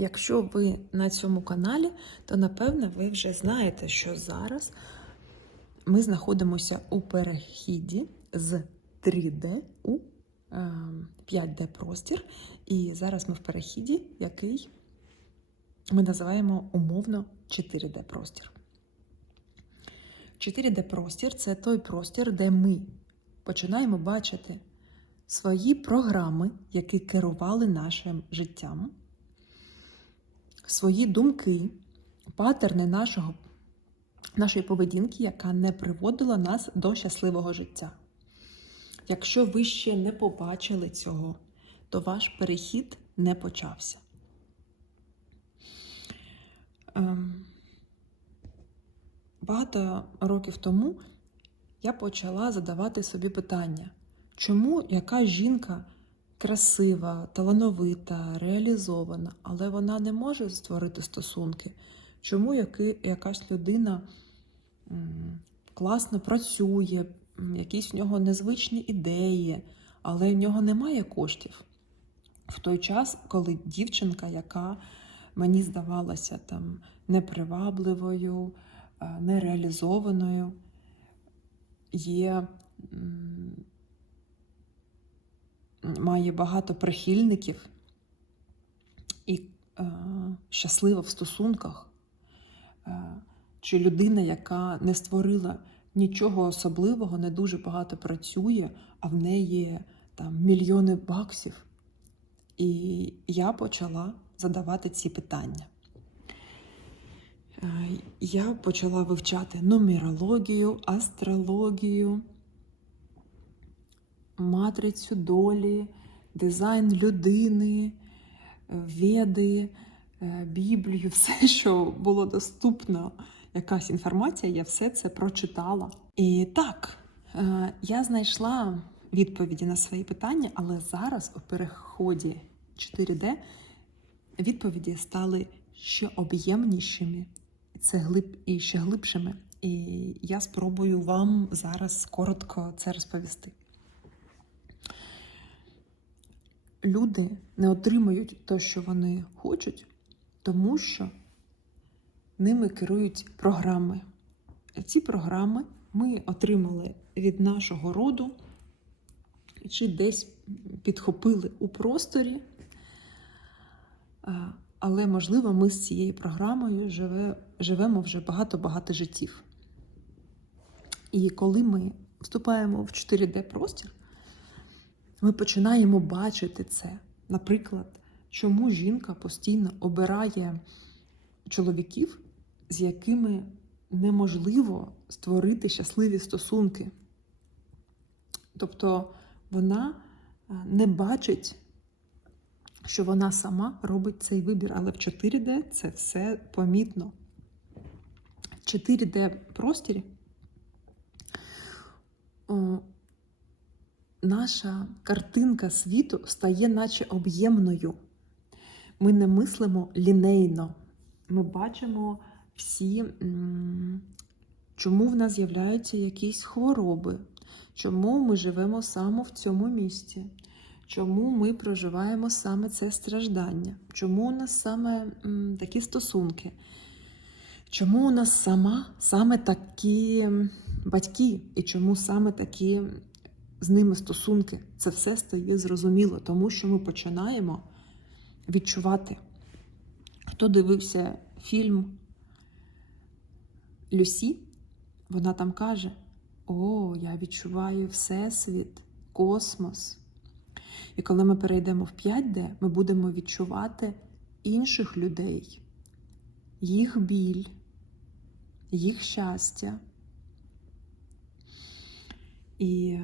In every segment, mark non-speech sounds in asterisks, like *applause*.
Якщо ви на цьому каналі, то напевно ви вже знаєте, що зараз ми знаходимося у перехіді з 3D у 5D простір. І зараз ми в перехіді, який ми називаємо умовно 4D простір. 4D простір це той простір, де ми починаємо бачити свої програми, які керували нашим життям, свої думки, патерни нашого, нашої поведінки, яка не приводила нас до щасливого життя. Якщо ви ще не побачили цього, то ваш перехід не почався. Ем, Багато років тому я почала задавати собі питання, чому яка жінка красива, талановита, реалізована, але вона не може створити стосунки? Чому яки, якась людина класно працює, якісь в нього незвичні ідеї, але в нього немає коштів? В той час, коли дівчинка, яка мені здавалася там непривабливою, е, нереалізованою, є, має багато прихильників і е, щаслива в стосунках, е, чи людина, яка не створила нічого особливого, не дуже багато працює, а в неї там мільйони баксів. І я почала задавати ці питання. Е, Я почала вивчати нумерологію, астрологію, матрицю долі, дизайн людини, веди, е, Біблію, *laughs* все, що було доступно, якась інформація, я все це прочитала. І так, е, я знайшла відповіді на свої питання, але зараз у переході 4D відповіді стали ще об'ємнішими, це глиб і ще глибшими. І я спробую вам зараз коротко це розповісти. Люди не отримують те, що вони хочуть, тому що ними керують програми. Ці програми ми отримали від нашого роду чи десь підхопили у просторі. Але, можливо, ми з цією програмою живе, живемо вже багато-багато життів. І коли ми вступаємо в 4D-простір, ми починаємо бачити це. Наприклад, чому жінка постійно обирає чоловіків, з якими неможливо створити щасливі стосунки. Тобто вона е, не бачить, що вона сама робить цей вибір, але в 4D це все помітно. В 4D простірі о, наша картинка світу стає наче об'ємною. Ми не мислимо лінейно. Ми бачимо всі, чому в нас з'являються якісь хвороби, чому ми живемо саме в цьому місці, чому ми проживаємо саме це страждання, чому у нас саме такі стосунки, чому у нас сама, саме такі батьки, і чому саме такі з ними стосунки. Це все стає зрозуміло, тому що ми починаємо відчувати. Хто дивився фільм Люсі, вона там каже: О, я відчуваю Всесвіт, космос. І коли ми перейдемо в 5D, ми будемо відчувати інших людей, їх біль, їх щастя. І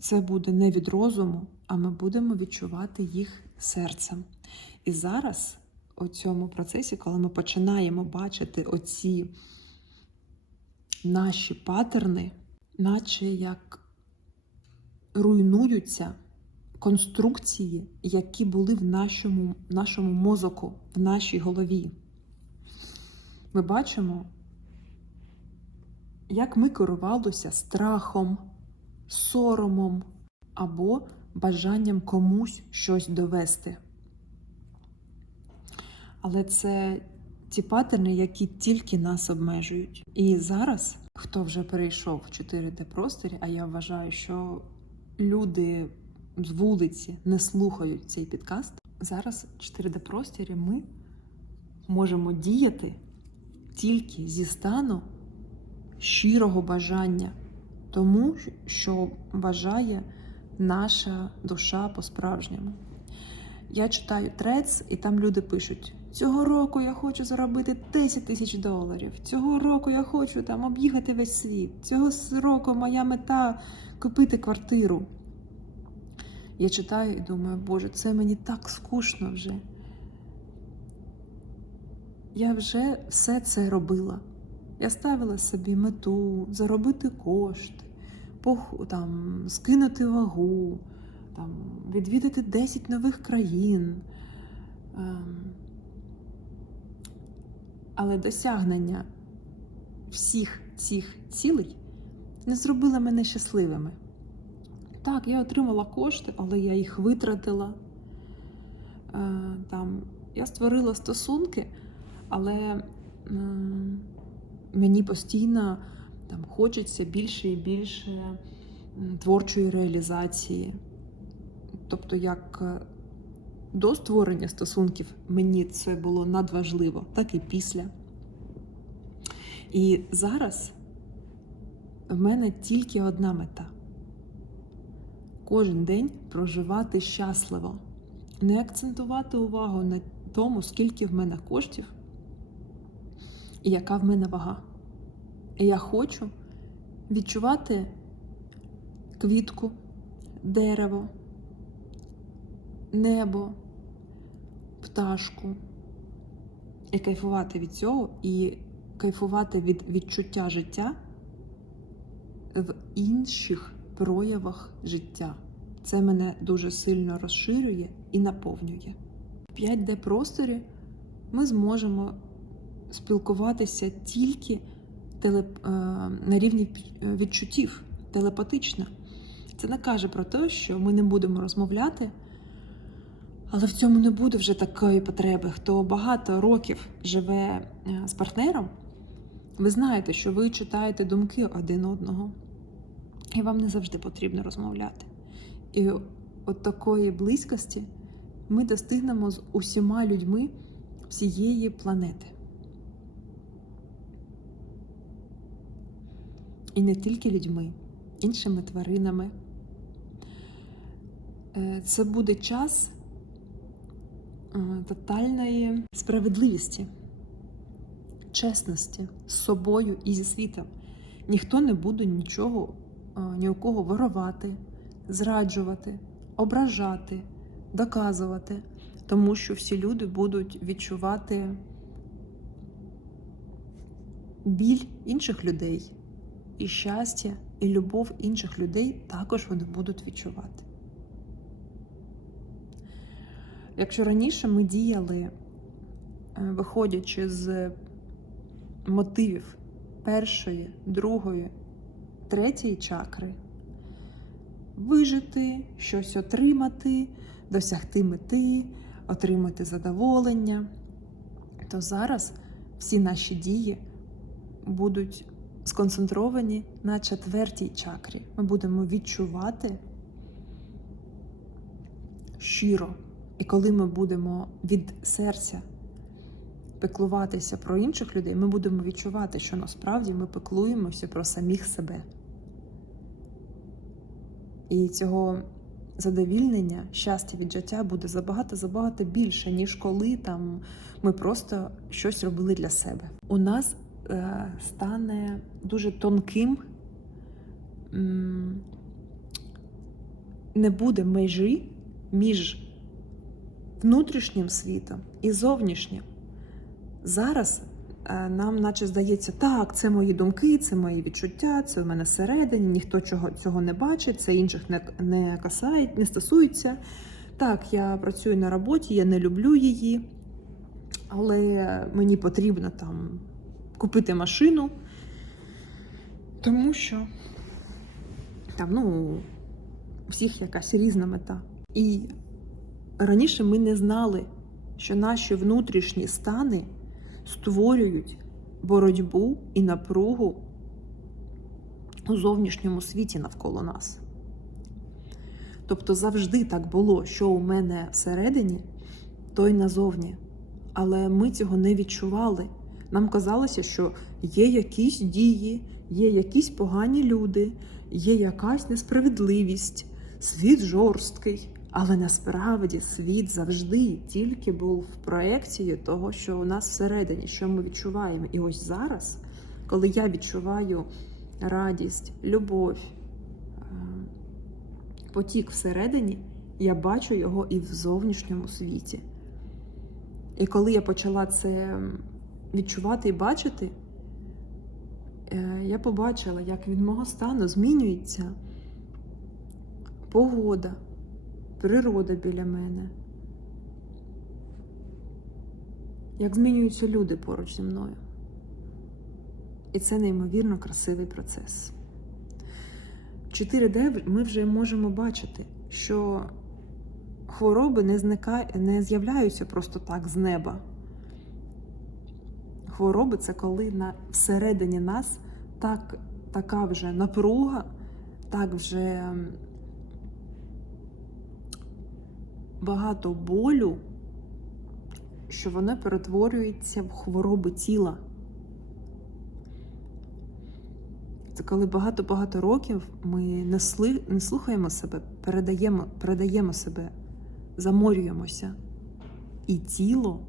це буде не від розуму, а ми будемо відчувати їх серцем. І зараз, у цьому процесі, коли ми починаємо бачити оці наші патерни, наче як руйнуються конструкції, які були в нашому, нашому мозоку, в нашій голові. Ми бачимо, як ми керувалися страхом, соромом або бажанням комусь щось довести. Але це ті паттерни, які тільки нас обмежують. І зараз, хто вже перейшов в 4D просторі, а я вважаю, що люди з вулиці не слухають цей підкаст. Зараз в 4D просторі ми можемо діяти тільки зі стану щирого бажання, тому що бажає наша душа по-справжньому. Я читаю трец, і там люди пишуть: цього року я хочу заробити 10 тисяч доларів. Цього року я хочу там об'їхати весь світ. Цього року моя мета купити квартиру. Я читаю і думаю, Боже, це мені так скучно вже. Я вже все це робила. Я ставила собі мету заробити кошти, там, скинути вагу, там, відвідати 10 нових країн. Ем, Але досягнення всіх цих цілей не зробило мене щасливими. Так, я отримала кошти, але я їх витратила. Е, Там, я створила стосунки, але мені постійно там, хочеться більше і більше творчої реалізації. Тобто, як е, до створення стосунків мені це було надважливо, так і після. І зараз в мене тільки одна мета кожен день проживати щасливо, не акцентувати увагу на тому, скільки в мене коштів і яка в мене вага. Я хочу відчувати квітку, дерево, небо, пташку. І кайфувати від цього, і кайфувати від відчуття життя в інших проявах життя. Це мене дуже сильно розширює і наповнює. В 5D просторі ми зможемо спілкуватися тільки телеп... е, на рівні пі- відчуттів, телепатично. Це не каже про те, що ми не будемо розмовляти, але в цьому не буде вже такої потреби. Хто багато років живе е, з партнером, ви знаєте, що ви читаєте думки один одного, і вам не завжди потрібно розмовляти. І от такої близькості ми достигнемо з усіма людьми всієї планети. І не тільки людьми, іншими тваринами. Е, Це буде час е, тотальної справедливості, чесності з собою і зі світом. Ніхто не буде нічого, е, ні у кого ворувати, зраджувати, ображати, доказувати, тому що всі люди будуть відчувати біль інших людей, і щастя, і любов інших людей також вони будуть відчувати. Якщо раніше ми діяли, е, виходячи з мотивів першої, другої, третьої чакри, вижити, щось отримати, досягти мети, отримати задоволення, то зараз всі наші дії будуть сконцентровані на четвертій чакрі. Ми будемо відчувати щиро. І коли ми будемо від серця пеклуватися про інших людей, ми будемо відчувати, що насправді ми пеклуємося про самих себе. І цього задовільнення, щастя від життя буде забагато-забагато більше, ніж коли там ми просто щось робили для себе. У нас стане дуже тонким, не буде межі між внутрішнім світом і зовнішнім. Зараз е, нам, наче здається, так, це мої думки, це мої відчуття, це в мене всередині, ніхто чого, цього не бачить, це інших не, не касає, не стосується. Так, я працюю на роботі, я не люблю її, але мені потрібно там купити машину, тому що там, ну, у всіх якась різна мета. І раніше ми не знали, що наші внутрішні стани створюють боротьбу і напругу у зовнішньому світі навколо нас. Тобто завжди так було, що у мене всередині, то й назовні. Але ми цього не відчували. Нам казалося, що є якісь дії, є якісь погані люди, є якась несправедливість, світ жорсткий. Але насправді світ завжди тільки був проекцією того, що у нас всередині, що ми відчуваємо. І ось зараз, коли я відчуваю радість, любов, е, потік всередині, я бачу його і в зовнішньому світі. І коли я почала це відчувати і бачити, е, я побачила, як від мого стану змінюється погода, природа біля мене. Як змінюються люди поруч зі мною. І це неймовірно красивий процес. В 4D ми вже можемо бачити, що хвороби не, зникає, не з'являються просто так з неба. Хвороби це коли на, всередині нас так, така вже напруга, так вже багато болю, що воно перетворюється в хвороби тіла. Це коли багато-багато років ми не, сли, не слухаємо себе, передаємо, передаємо себе, заморюємося. І тіло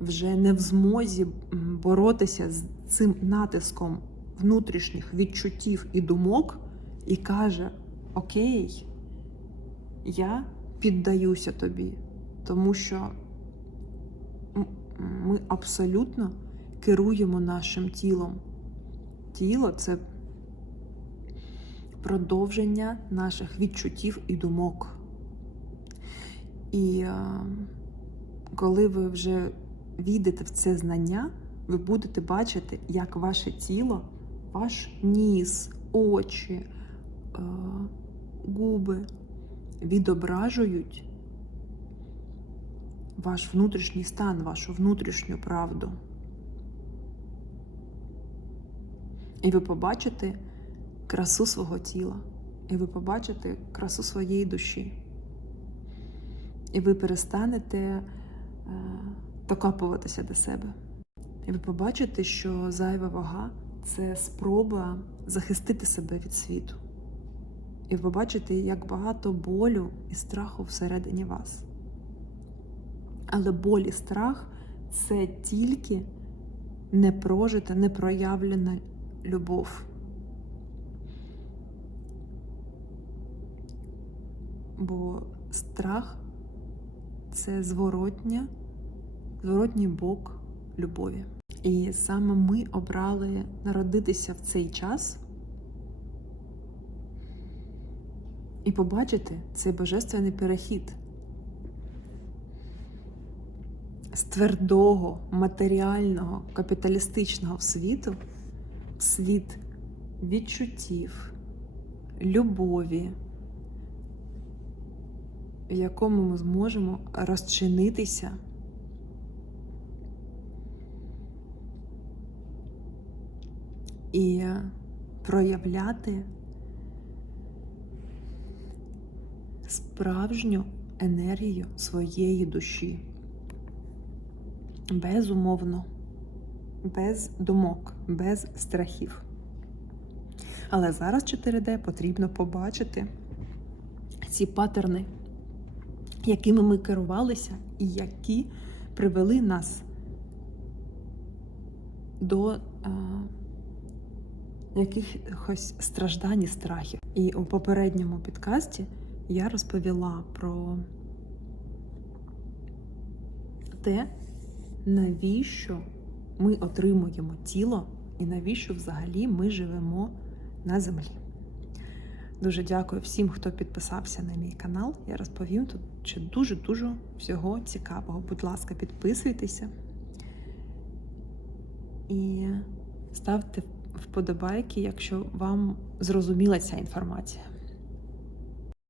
вже не в змозі боротися з цим натиском внутрішніх відчуттів і думок, і каже: Окей, я піддаюся тобі, тому що ми абсолютно керуємо нашим тілом. Тіло це продовження наших відчуттів і думок. І коли ви вже війдете в це знання, ви будете бачити, як ваше тіло, ваш ніс, очі, е, губи відображують ваш внутрішній стан, вашу внутрішню правду. І ви побачите красу свого тіла, і ви побачите красу своєї душі. І ви перестанете е, докапуватися до себе. І ви побачите, що зайва вага це спроба захистити себе від світу. І ви побачите, як багато болю і страху всередині вас. Але боль і страх це тільки непрожита, непроявлена любов. Бо страх це зворотня, зворотній бок любові. І саме ми обрали народитися в цей час і побачити цей божественний перехід з твердого, матеріального, капіталістичного світу в світ відчуттів, любові, в якому ми зможемо розчинитися. І проявляти справжню енергію своєї душі. Безумовно, без думок, без страхів. Але зараз 4D потрібно побачити ці паттерни, якими ми керувалися, і які привели нас до а, якихось страждань і страхів. І у попередньому підкасті я розповіла про те, навіщо ми отримуємо тіло і навіщо взагалі ми живемо на землі. Дуже дякую всім, хто підписався на мій канал. Я розповім тут ще дуже-дуже всього цікавого. Будь ласка, підписуйтеся і ставте вподобайки, якщо вам зрозуміла ця інформація.